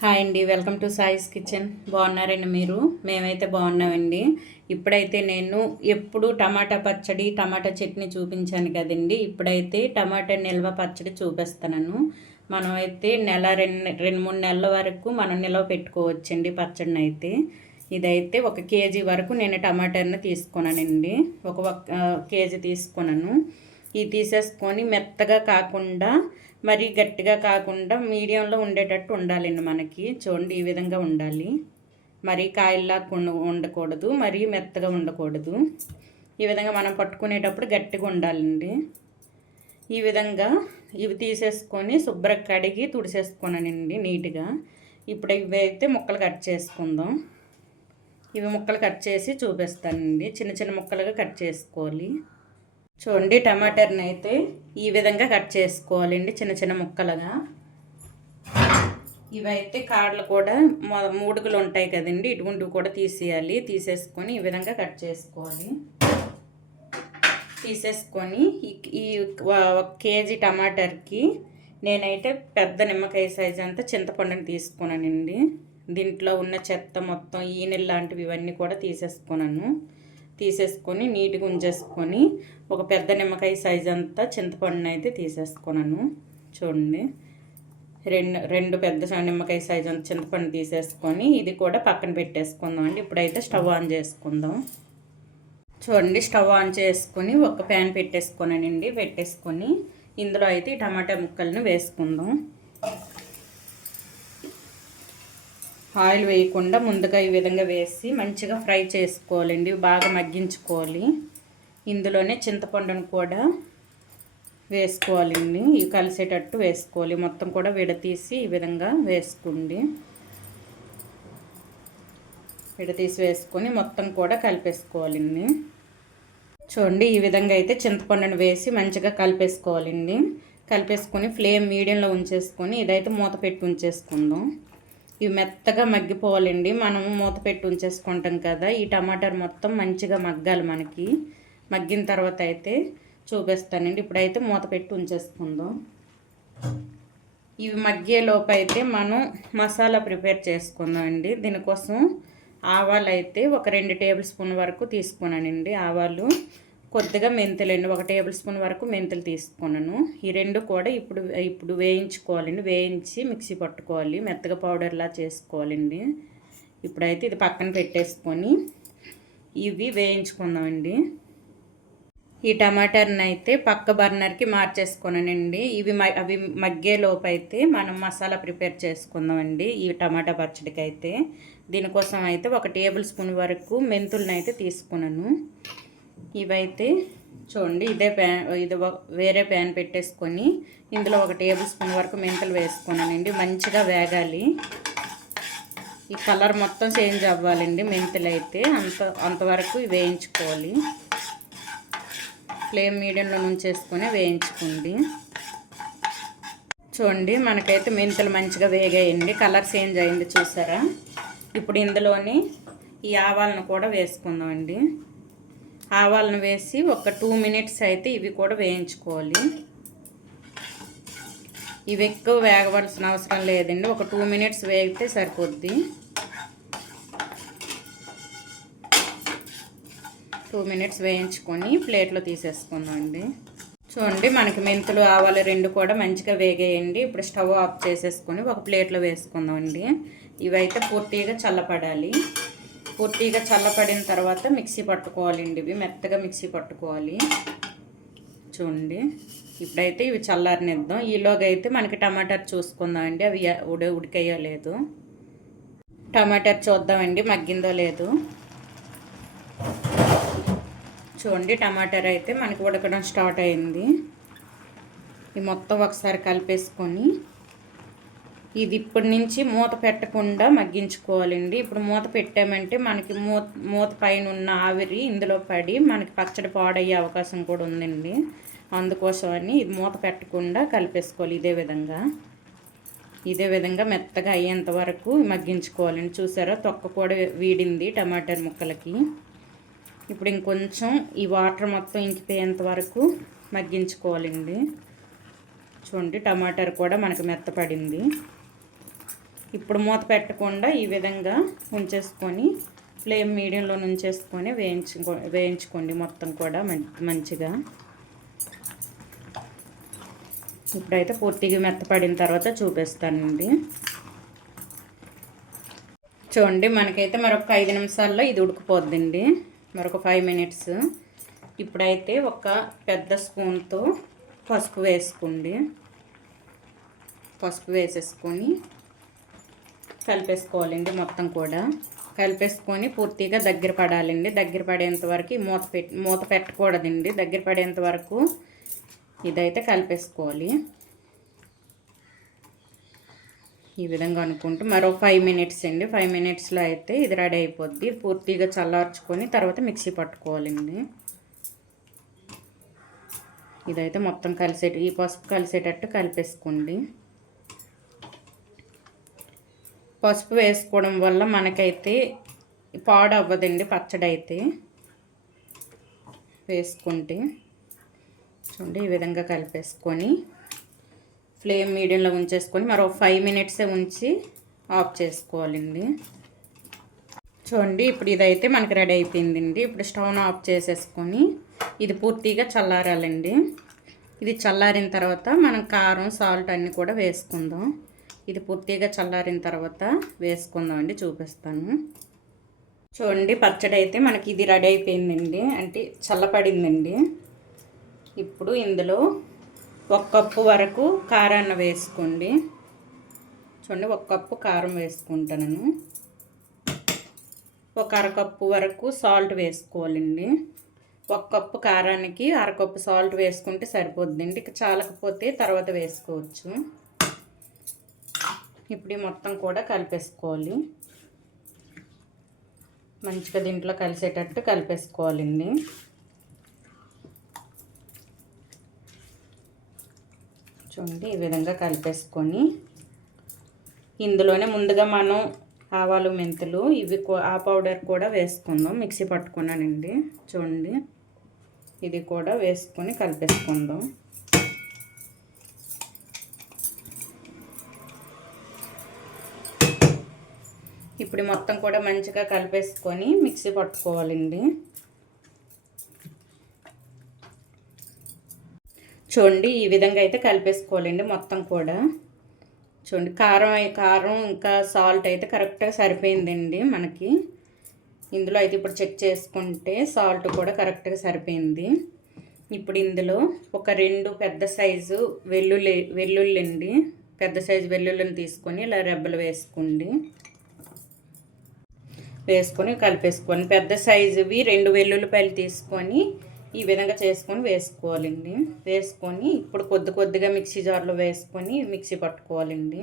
Hi అండి welcome to సాయిస్ kitchen. బాగున్నారండి మీరు? మేమైతే బాగున్నామండి. ఇప్పుడైతే నేను ఎప్పుడు టమాటా పచ్చడి టమాటా చట్నీ చూపించాను కదండి. ఇప్పుడైతే టమాటా నిల్వ పచ్చడి చూపిస్తాను మనం అయితే నెల రెండు రెండు మూడు నెలల వరకు మనం నిల్వ పెట్టుకోవచ్చండి పచ్చడిని అయితే ఇదైతే ఒక కేజీ వరకు నేను టమాటాని తీసుకున్నానండి. ఒక ఒక కేజీ తీసుకున్నాను. ఇది తీసేసుకొని మెత్తగా కాకుండా మరీ గట్టిగా కాకుండా మీడియంలో ఉండేటట్టు ఉండాలండి మనకి. చూడండి ఈ విధంగా ఉండాలి. మరీ కాయల్లా ఉండకూడదు మరీ మెత్తగా ఉండకూడదు. ఈ విధంగా మనం పట్టుకునేటప్పుడు గట్టిగా ఉండాలండి. ఈ విధంగా ఇవి తీసేసుకొని శుభ్రంగా కడిగి తుడిసేసుకున్నానండి నీట్గా. ఇప్పుడు ఇవి అయితే ముక్కలు కట్ చేసుకుందాం. ఇవి ముక్కలు కట్ చేసి చూపిస్తానండి. చిన్న చిన్న ముక్కలుగా కట్ చేసుకోవాలి. చూడండి టమాటర్ని అయితే ఈ విధంగా కట్ చేసుకోవాలండి చిన్న చిన్న ముక్కలుగా. ఇవైతే కాడలు కూడా మూడుగులు ఉంటాయి కదండి ఇటువంటివి కూడా తీసేయాలి తీసేసుకొని ఈ విధంగా కట్ చేసుకోవాలి. తీసేసుకొని ఈ ఒక కేజీ టమాటర్కి నేనైతే పెద్ద నిమ్మకాయ సైజ్ అంతా చింతపండుని తీసుకున్నానండి. దీంట్లో ఉన్న చెత్త మొత్తం ఈనెల్ లాంటివి ఇవన్నీ కూడా తీసేసుకున్నాను. తీసేసుకొని నీట్గా ఉంచేసుకొని ఒక పెద్ద నిమ్మకాయ సైజ్ అంతా చింతపండుని అయితే తీసేసుకున్నాను చూడండి. రెండు రెండు పెద్ద నిమ్మకాయ సైజ్ అంత చింతపండు తీసేసుకొని ఇది కూడా పక్కన పెట్టేసుకుందాం అండి ఇప్పుడైతే స్టవ్ ఆన్ చేసుకుందాం. చూడండి స్టవ్ ఆన్ చేసుకొని ఒక ప్యాన్ పెట్టేసుకున్నానండి పెట్టేసుకొని ఇందులో అయితే టమాటా ముక్కలను వేసుకుందాం. ఆయిల్ వేయకుండా ముందుగా ఈ విధంగా వేసి మంచిగా ఫ్రై చేసుకోవాలండి. బాగా మగ్గించుకోవాలి. ఇందులోనే చింతపండును కూడా వేసుకోవాలండి. ఇవి కలిసేటట్టు వేసుకోవాలి. మొత్తం కూడా విడతీసి ఈ విధంగా వేసుకోండి. విడతీసి వేసుకొని మొత్తం కూడా కలిపేసుకోవాలండి. చూడండి ఈ విధంగా అయితే చింతపండును వేసి మంచిగా కలిపేసుకోవాలండి. కలిపేసుకొని ఫ్లేమ్ మీడియంలో ఉంచేసుకొని ఇదైతే మూత పెట్టి ఉంచేసుకుందాం. ఇవి మెత్తగా మగ్గిపోవాలండి. మనం మూత పెట్టి ఉంచేసుకుంటాం కదా. ఈ టమాటాలు మొత్తం మంచిగా మగ్గాలి మనకి. మగ్గిన తర్వాత అయితే చూపిస్తానండి. ఇప్పుడైతే మూత పెట్టి ఉంచేసుకుందాం. ఇవి మగ్గేలోపు అయితే మనం మసాలా ప్రిపేర్ చేసుకుందాం అండి దీనికోసం ఆవాలు అయితే ఒక రెండు టేబుల్ స్పూన్ వరకు తీసుకున్నానండి. ఆవాలు కొద్దిగా మెంతులండి ఒక టేబుల్ స్పూన్ వరకు మెంతులు తీసుకున్నాను. ఈ రెండు కూడా ఇప్పుడు ఇప్పుడు వేయించుకోవాలండి. వేయించి మిక్సీ పట్టుకోవాలి. మెత్తగా పౌడర్లా చేసుకోవాలండి. ఇప్పుడైతే ఇది పక్కన పెట్టేసుకొని ఇవి వేయించుకుందామండి. ఈ టమాటాని అయితే పక్క బర్నర్కి మార్చేసుకున్నానండి ఇవి అవి మగ్గేలోపు అయితే మనం మసాలా ప్రిపేర్ చేసుకుందామండి. ఈ టమాటా పచ్చడికి అయితే దీనికోసం అయితే ఒక టేబుల్ స్పూన్ వరకు మెంతులను అయితే తీసుకున్నాను. ఇవైతే చూడండి ఇదే ప్యాన్ ఇది వేరే ప్యాన్ పెట్టేసుకొని ఇందులో ఒక టేబుల్ స్పూన్ వరకు మెంతులు వేసుకున్నానండి. మంచిగా వేగాలి. ఈ కలర్ మొత్తం చేంజ్ అవ్వాలండి మెంతులు అయితే అంత అంతవరకు వేయించుకోవాలి. ఫ్లేమ్ మీడియంలో నుంచేసుకొని వేయించుకోండి. చూడండి మనకైతే మెంతులు మంచిగా వేగాయండి. కలర్ చేంజ్ అయింది చూసారా? ఇప్పుడు ఇందులోని ఈ ఆవాలను కూడా వేసుకుందామండి. ఆవాలను వేసి ఒక టూ మినిట్స్ అయితే ఇవి కూడా వేయించుకోవాలి. ఇవి ఎక్కువ వేగవలసిన అవసరం లేదండి. ఒక టూ మినిట్స్ వేగితే సరిపోద్ది. టూ మినిట్స్ వేయించుకొని ప్లేట్లో తీసేసుకుందామండి. చూడండి మనకి మెంతులు ఆవాలు రెండు కూడా మంచిగా వేగేయండి. ఇప్పుడు స్టవ్ ఆఫ్ చేసేసుకొని ఒక ప్లేట్లో వేసుకుందామండి. ఇవైతే పూర్తిగా చల్లపడాలి. పూర్తిగా చల్లపడిన తర్వాత మిక్సీ పట్టుకోవాలండి ఇవి. మెత్తగా మిక్సీ పట్టుకోవాలి. చూడండి. ఇప్పుడైతే ఇవి చల్లారనిద్దాం. ఈలోగా అయితే మనకి టమాటాలు చూసుకుందాం అండి. అవి ఉడ ఉడికయ్యో లేదు. టమాటాలు చూద్దామండి మగ్గిందో లేదు. చూడండి టమాటాలు అయితే మనకి ఉడకడం స్టార్ట్ అయింది. ఈ మొత్తం ఒకసారి కలిపేసుకొని ఇది ఇప్పటి నుంచి మూత పెట్టకుండా మగ్గించుకోవాలండి. ఇప్పుడు మూత పెట్టామంటే మనకి మూత మూత పైన ఉన్న ఆవిరి ఇందులో పడి మనకి పచ్చడి పాడయ్యే అవకాశం కూడా ఉందండి. అందుకోసమని ఇది మూత పెట్టకుండా కలిపేసుకోవాలి ఇదే విధంగా. ఇదే విధంగా మెత్తగా అయ్యేంత వరకు మగ్గించుకోవాలండి. చూసారా? తొక్క కూడా వీడింది టమాటర్ ముక్కలకి. ఇప్పుడు ఇంకొంచెం ఈ వాటర్ మొత్తం ఇంకిపోయేంత వరకు మగ్గించుకోవాలండి. చూడండి టమాటర్ కూడా మనకు మెత్తపడింది. ఇప్పుడు మూత పెట్టకుండా ఈ విధంగా ఉంచేసుకొని ఫ్లేమ్ మీడియంలో ఉంచేసుకొని వేయించుకో వేయించుకోండి మొత్తం కూడా మంచిగా. ఇప్పుడైతే పూర్తిగా మెత్తపడిన తర్వాత చూపిస్తానండి. చూడండి మనకైతే మరొక ఐదు నిమిషాల్లో ఇది ఉడికిపోద్దండి. మరొక ఫైవ్ మినిట్స్. ఇప్పుడైతే ఒక పెద్ద స్పూన్తో పసుపు వేసుకోండి. పసుపు వేసేసుకొని కలిపేసుకోవాలండి మొత్తం కూడా. కలిపేసుకొని పూర్తిగా దగ్గర పడాలండి. దగ్గర పడేంత వరకు మూత పెట్టి మూత పెట్టకూడదండి. దగ్గర పడేంత వరకు ఇదైతే కలిపేసుకోవాలి. ఈ విధంగా అనుకుంటూ మరో ఫైవ్ మినిట్స్ అండి. ఫైవ్ మినిట్స్లో అయితే ఇది రెడీ అయిపోద్ది. పూర్తిగా చల్లార్చుకొని తర్వాత మిక్సీ పట్టుకోవాలండి. ఇదైతే మొత్తం కలిసే ఈ పసుపు కలిసేటట్టు కలిపేసుకోండి. పసుపు వేసుకోవడం వల్ల మనకైతే పాడు అవ్వదండి పచ్చడి అయితే వేసుకుంటే చూడండి ఈ విధంగా కలిపేసుకొని ఫ్లేమ్ మీడియంలో ఉంచేసుకొని మరో ఫైవ్ మినిట్సే ఉంచి ఆఫ్ చేసుకోవాలండి. చూడండి ఇప్పుడు ఇదైతే మనకి రెడీ అయిపోయిందండి. ఇప్పుడు స్టవ్ను ఆఫ్ చేసేసుకొని ఇది పూర్తిగా చల్లారాలండి. ఇది చల్లారిన తర్వాత మనం కారం సాల్ట్ అన్నీ కూడా వేసుకుందాం. ఇది పూర్తిగా చల్లారిన తర్వాత వేసుకుందాం అండి చూపిస్తాను. చూడండి పచ్చడి అయితే మనకి ఇది రెడీ అయిపోయిందండి. అంటే చల్లపడిందండి. ఇప్పుడు ఇందులో ఒక కప్పు వరకు కారాన్ని వేసుకోండి. చూడండి ఒక కప్పు కారం వేసుకుంటాను ఒక అరకప్పు వరకు సాల్ట్ వేసుకోవాలండి. ఒక కప్పు కారానికి అరకప్పు సాల్ట్ వేసుకుంటే సరిపోద్దండి. ఇక చాలకపోతే తర్వాత వేసుకోవచ్చు. ఇప్పుడు మొత్తం కూడా కలిపేసుకోవాలి. మంచిగా దీంట్లో కలిసేటట్టు కలిపేసుకోవాలండి చూడండి ఈ విధంగా కలిపేసుకొని ఇందులోనే ముందుగా మనం ఆవాలు మెంతులు ఇవి ఆ పౌడర్ కూడా వేసుకుందాం. మిక్సీ పట్టుకున్నానండి. చూడండి ఇది కూడా వేసుకొని కలిపేసుకుందాం. ఇప్పుడు మొత్తం కూడా మంచిగా కలిపేసుకొని మిక్సీ పట్టుకోవాలండి. చూడండి ఈ విధంగా అయితే కలిపేసుకోవాలండి మొత్తం కూడా. చూడండి కారం కారం ఇంకా సాల్ట్ అయితే కరెక్ట్గా సరిపోయిందండి మనకి. ఇందులో అయితే ఇప్పుడు చెక్ చేసుకుంటే సాల్ట్ కూడా కరెక్ట్గా సరిపోయింది. ఇప్పుడు ఇందులో ఒక రెండు పెద్ద సైజు వెల్లుల్లి వెల్లుల్లి అండి. పెద్ద సైజు వెల్లుల్లిని తీసుకొని ఇలా రెబ్బలు వేసుకోండి. వేసుకొని కలిపేసుకోండి పెద్ద సైజువి రెండు వెల్లుల్లిపాయలు తీసుకొని ఈ విధంగా చేసుకొని వేసుకోవాలండి. వేసుకొని ఇప్పుడు కొద్ది కొద్దిగా మిక్సీ జార్లో వేసుకొని మిక్సీ పట్టుకోవాలండి.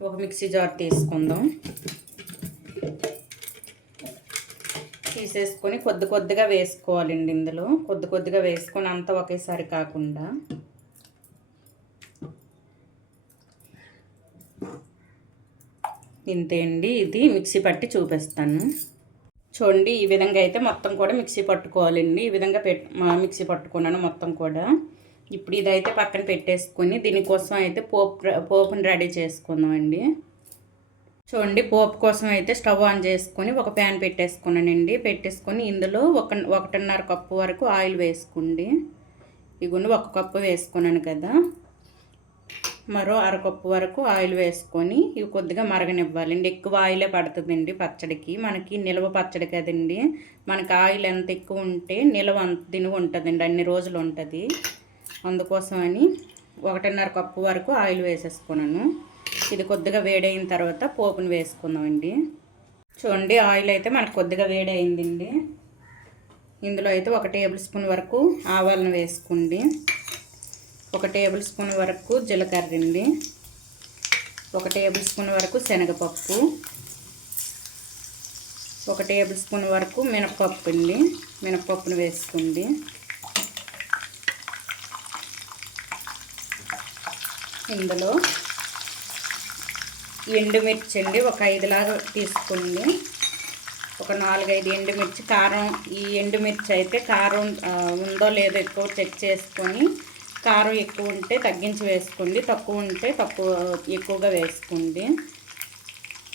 ఒక మిక్సీ జార్ తీసుకుందాం. తీసేసుకొని కొద్ది కొద్దిగా వేసుకోవాలండి ఇందులో. కొద్ది కొద్దిగా వేసుకొని అంతా ఒకేసారి కాకుండా ఇంతే అండి. ఇది మిక్సీ పట్టి చూపిస్తాను. చూడండి ఈ విధంగా అయితే మొత్తం కూడా మిక్సీ పట్టుకోవాలండి. ఈ విధంగా పెట్ మిక్సీ పట్టుకున్నాను మొత్తం కూడా. ఇప్పుడు ఇదైతే పక్కన పెట్టేసుకొని దీనికోసం అయితే పోపు పోపుని రెడీ చేసుకుందామండి. చూడండి పోపు కోసం అయితే స్టవ్ ఆన్ చేసుకొని ఒక ప్యాన్ పెట్టేసుకున్నానండి. పెట్టేసుకొని ఇందులో ఒక ఒకటిన్నర కప్పు వరకు ఆయిల్ వేసుకోండి. ఇగుండి ఒక కప్పు వేసుకున్నాను కదా. మరో అరకప్పు వరకు ఆయిల్ వేసుకొని ఇవి కొద్దిగా మరగనివ్వాలండి ఎక్కువ ఆయిలే పడుతుందండి పచ్చడికి. మనకి నిల్వ పచ్చడి కదండి. మనకి ఆయిల్ ఎంత ఎక్కువ ఉంటే నిల్వ అంత దినుగు ఉంటుందండి అన్ని రోజులు ఉంటుంది. అందుకోసమని ఒకటిన్నర కప్పు వరకు ఆయిల్ వేసేసుకున్నాను. ఇది కొద్దిగా వేడైన తర్వాత పోపుని వేసుకుందామండి. చూడండి ఆయిల్ అయితే మనకు కొద్దిగా వేడైందండి. ఇందులో అయితే ఒక టేబుల్ స్పూన్ వరకు ఆవాలను వేసుకోండి. ఒక టేబుల్ స్పూన్ వరకు జీలకర్ర అండి ఒక టేబుల్ స్పూన్ వరకు శనగపప్పు. ఒక టేబుల్ స్పూన్ వరకు మినపప్పు అండి మినపప్పును వేసుకోండి. ఇందులో ఎండుమిర్చి అండి ఒక ఐదులాగా తీసుకోండి. ఒక నాలుగైదు ఎండుమిర్చి కారం ఈ ఎండుమిర్చి అయితే కారం ఉందో లేదో ఎక్కువ చెక్ చేసుకొని కారం ఎక్కువ ఉంటే తగ్గించి వేసుకోండి. తక్కువ ఉంటే తక్కువ ఎక్కువగా వేసుకోండి.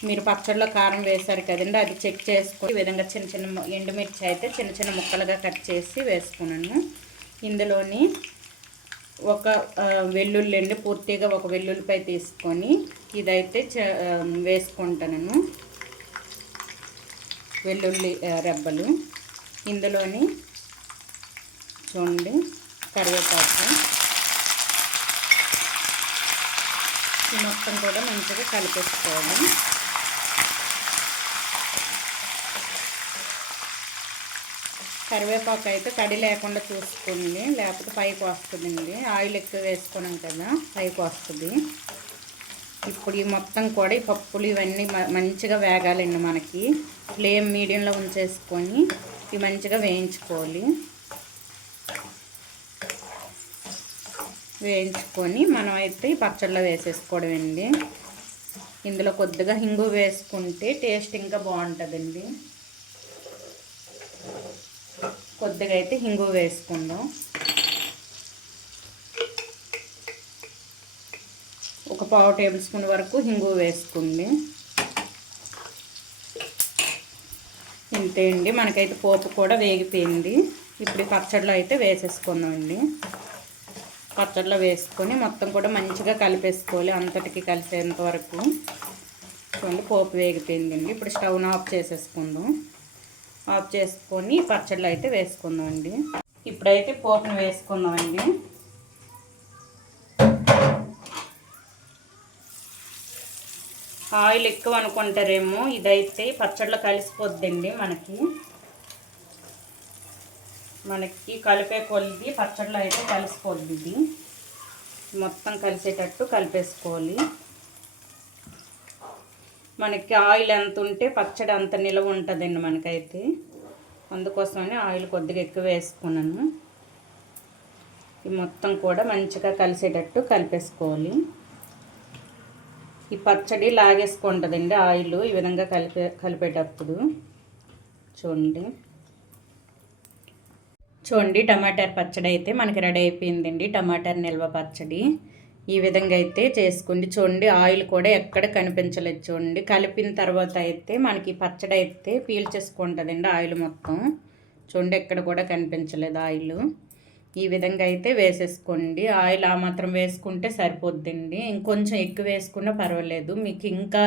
మీరు పచ్చడిలో కారం వేశారు కదండి అది చెక్ చేసుకుని ఈ విధంగా చిన్న చిన్న ఎండుమిర్చి అయితే చిన్న చిన్న ముక్కలుగా కట్ చేసి వేసుకున్నాను. ఇందులోని ఒక వెల్లుల్లి అండి పూర్తిగా ఒక వెల్లుల్లిపై తీసుకొని ఇదైతే వేసుకుంటాను. వెల్లుల్లి రెబ్బలు. ఇందులోని చూడండి. కరివేపాకు. ఈ మొత్తం కూడా మంచిగా కలిపేసుకోవాలి. కరివేపాకు అయితే తడి లేకుండా చూసుకోండి లేకపోతే పైకి వస్తుందండి. ఆయిల్ ఎక్కువ వేసుకున్నాం కదా పైకి వస్తుంది. ఇప్పుడు ఈ మొత్తం కూడా ఈ పప్పులు ఇవన్నీ మంచిగా వేగాలండి మనకి. ఫ్లేమ్ మీడియంలో ఉంచేసుకొని ఇవి మంచిగా వేయించుకోవాలి. వేయించుకొని మనం అయితే ఈ పచ్చళ్ళలో వేసేసుకోవడం అండి ఇందులో కొద్దిగా హింగు వేసుకుంటే టేస్ట్ ఇంకా బాగుంటుందండి. కొద్దిగా అయితే హింగు వేసుకుందాం. ఒక పావు టేబుల్ స్పూన్ వరకు హింగు వేసుకోండి ఇంతే అండి మనకైతే పోపు కూడా వేగిపోయింది. ఇప్పుడు పచ్చడిలో అయితే వేసేసుకుందామండి. పచ్చడిలో వేసుకొని మొత్తం కూడా మంచిగా కలిపేసుకోవాలి. అంతటికి కలిసేంత వరకు. చూడండి పోపు వేగిపోయిందండి. ఇప్పుడు స్టవ్ను ఆఫ్ చేసేసుకుందాం. ఆఫ్ చేసుకొని పచ్చళ్ళు అయితే వేసుకుందామండి. ఇప్పుడైతే పోపును వేసుకుందామండి. ఆయిల్ ఎక్కువ అనుకుంటారేమో ఇదైతే పచ్చడిలో కలిసిపోద్దండి మనకి. మనకి కలిపే కొలిది పచ్చడిలో అయితే కలిసిపోద్ది. ఇది మొత్తం కలిసేటట్టు కలిపేసుకోవాలి. మనకి ఆయిల్ ఎంత ఉంటే పచ్చడి అంత నిలవ ఉంటుందండి మనకైతే. అందుకోసమని ఆయిల్ కొద్దిగా ఎక్కువ వేసుకున్నాను. ఈ మొత్తం కూడా మంచిగా కలిసేటట్టు కలిపేసుకోవాలి. ఈ పచ్చడి లాగేసుకుంటుందండి ఆయిల్ ఈ విధంగా కలిపే కలిపేటప్పుడు. చూడండి. చూడండి టమాటార్ పచ్చడి అయితే మనకి రెడీ అయిపోయిందండి. టమాటార్ నిల్వ పచ్చడి ఈ విధంగా అయితే చేసుకోండి. చూడండి ఆయిల్ కూడా ఎక్కడ కనిపించలేదు చూడండి. కలిపిన తర్వాత అయితే మనకి పచ్చడి అయితే పీల్చేసుకుంటుందండి ఆయిల్ మొత్తం. చూడండి ఎక్కడ కూడా కనిపించలేదు ఆయిల్. ఈ విధంగా అయితే వేసేసుకోండి. ఆయిల్ ఆ మాత్రం వేసుకుంటే సరిపోద్దండి. ఇంకొంచెం ఎక్కువ వేసుకున్నా పర్వాలేదు. మీకు ఇంకా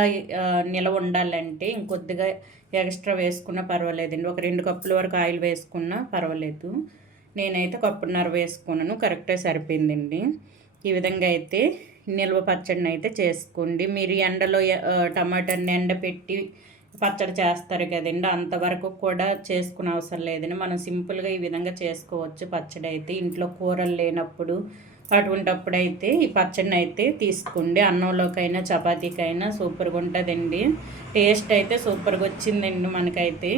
నిలవ ఉండాలంటే ఇంకొద్దిగా ఎక్స్ట్రా వేసుకున్నా పర్వాలేదండి. ఒక రెండు కప్పుల వరకు ఆయిల్ వేసుకున్నా పర్వాలేదు. నేనైతే కప్పున్నర వేసుకున్నాను. కరెక్టే సరిపోయిందండి. ఈ విధంగా అయితే నిల్వ పచ్చడిని అయితే చేసుకోండి. మీరు ఎండలో టమాటాని ఎండపెట్టి పచ్చడి చేస్తారు కదండి. అంతవరకు కూడా చేసుకునే అవసరం లేదండి. మనం సింపుల్గా ఈ విధంగా చేసుకోవచ్చు పచ్చడి అయితే. ఇంట్లో కూరలు లేనప్పుడు అటువంటప్పుడైతే ఈ పచ్చడిని అయితే తీసుకోండి. అన్నంలోకైనా చపాతీకైనా సూపర్గా ఉంటుందండి. టేస్ట్ అయితే సూపర్గా వచ్చిందండి మనకైతే.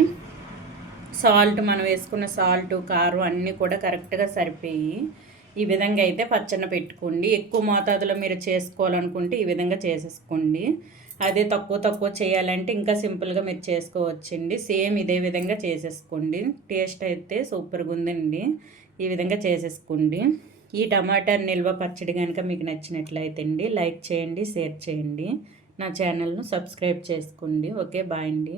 సాల్ట్ మనం వేసుకున్న సాల్ట్ కారం అన్నీ కూడా కరెక్ట్గా సరిపోయి ఈ విధంగా అయితే పచ్చడి పెట్టుకోండి. ఎక్కువ మోతాదులో మీరు చేసుకోవాలనుకుంటే ఈ విధంగా చేసేసుకోండి. అదే తక్కువ తక్కువ చేయాలంటే ఇంకా సింపుల్గా మీరు చేసుకోవచ్చండి. సేమ్ ఇదే విధంగా చేసేసుకోండి. టేస్ట్ అయితే సూపర్గా ఉందండి. ఈ విధంగా చేసేసుకోండి. ఈ టమాటా నిల్వ పచ్చడి కనుక మీకు నచ్చినట్లయితే అండి లైక్ చేయండి షేర్ చేయండి. నా ఛానల్ను సబ్స్క్రైబ్ చేసుకోండి. ఓకే బాయ్ అండి.